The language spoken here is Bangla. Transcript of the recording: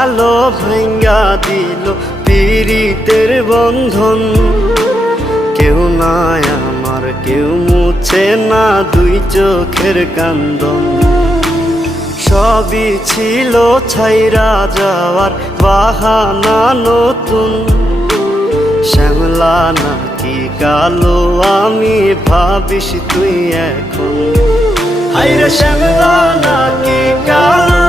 গেল ভাঙ্গা দিল পীড়িতের বন্ধন। কেউ নাই আমার, কেউ মুছে না দুই চোখের কান্দন। সবই ছিল ছাইরা যাওয়ার বাহানা নতুন। শ্যামলা নাকি কালো আমি ভাবিস তুই এখন। হায়রে শ্যামলা নাকি কালো